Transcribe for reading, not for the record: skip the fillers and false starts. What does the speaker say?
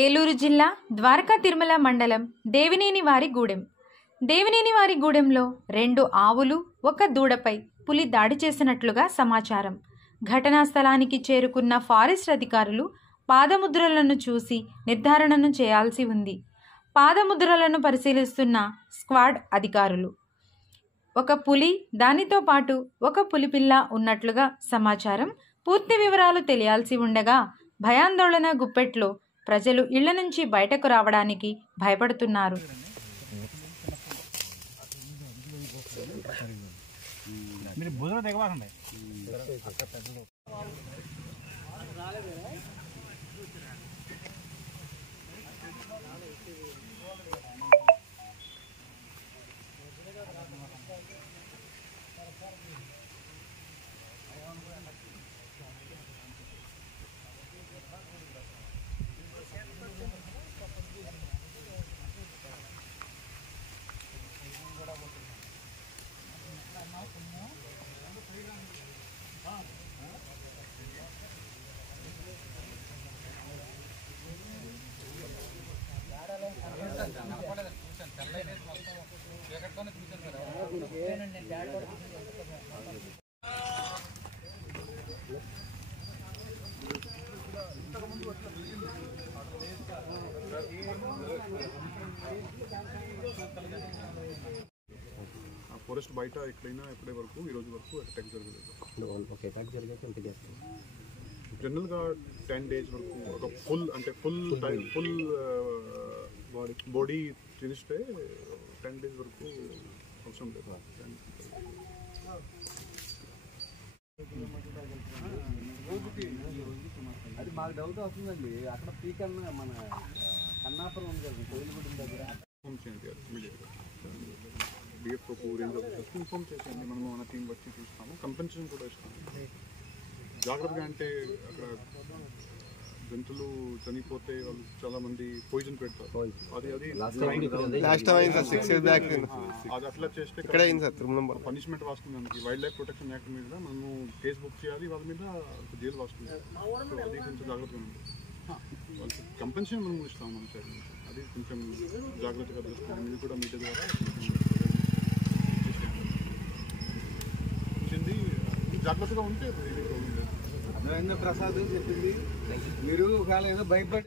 ఏలూరు జిల్లా ద్వారకా తిరుమల మండలం దేవినేనివారిగూడెంలో 2 ఆవులు 1 దూడపై పులి దాడి చేసినట్లుగా సమాచారం. ఘటనా స్థలానికి చేరుకున్న ఫారెస్ట్ అధికారులు పాదముద్రలను చూసి నిర్ధారణను చేయాల్సి ఉంది. పాదముద్రలను పరిశీలిస్తున్న స్క్వాడ్ అధికారులు 1 పులి, దానితో పాటు 1 పులిపిల్ల ఉన్నట్లుగా సమాచారం. పూర్తి వివరాలు తెలియాల్సి ఉండగా భయాందోళన గుప్పెట్లో ప్రజలు ఇళ్ల నుంచి బయటకు రావడానికి భయపడుతున్నారు. ఫారెస్ట్ బయట ఎక్కడైనా ఎప్పటి వరకు ఈ రోజు వరకు అటాక్ జరగలేదు. జనరల్గా 10 days వరకు ఒక ఫుల్ బాడీ తినిస్తే 10 days వరకు అవసరం లేదు. అది మాకు డౌట్ వస్తుందండి. అక్కడ పీకల్ మన కన్నాపురం ఉంది కదా, కోయిలగూడెం దగ్గర ఇన్ఫార్మ్ చేయండి ఇమీడియట్గా. డిఎఫ్ఓకు రేంజ్ ఆఫీసర్స్కి ఇన్ఫార్మ్ చేసేయండి. మనము మన టీం వచ్చి చూస్తాము. కంపెన్సేషన్ కూడా ఇస్తాము. జాగ్రత్తగా అంటే అక్కడ జంతువులు చనిపోతే వాళ్ళు చాలా మంది పాయిజన్ పెడతారు. అది అట్లా చేస్తే పనిష్మెంట్ వస్తుంది. మనకి వైల్డ్ లైఫ్ ప్రొటెక్షన్ యాక్ట్ మీద మనము కేసు బుక్ చేయాలి, వాళ్ళ మీద జైలు వస్తుంది. సో అది కొంచెం జాగ్రత్తగా ఉంది. వాళ్ళకి కంపెన్సేషన్ మనం ఇస్తాము మన సైడ్ నుంచి. అది కొంచెం జాగ్రత్తగా చూసుకోండి. మీరు కూడా మీడియా ద్వారా వచ్చింది. జాగ్రత్తగా ఉంటే ప్రసాద్ చెప్పింది. మీరు ఒకవేళ ఏదో భయపడి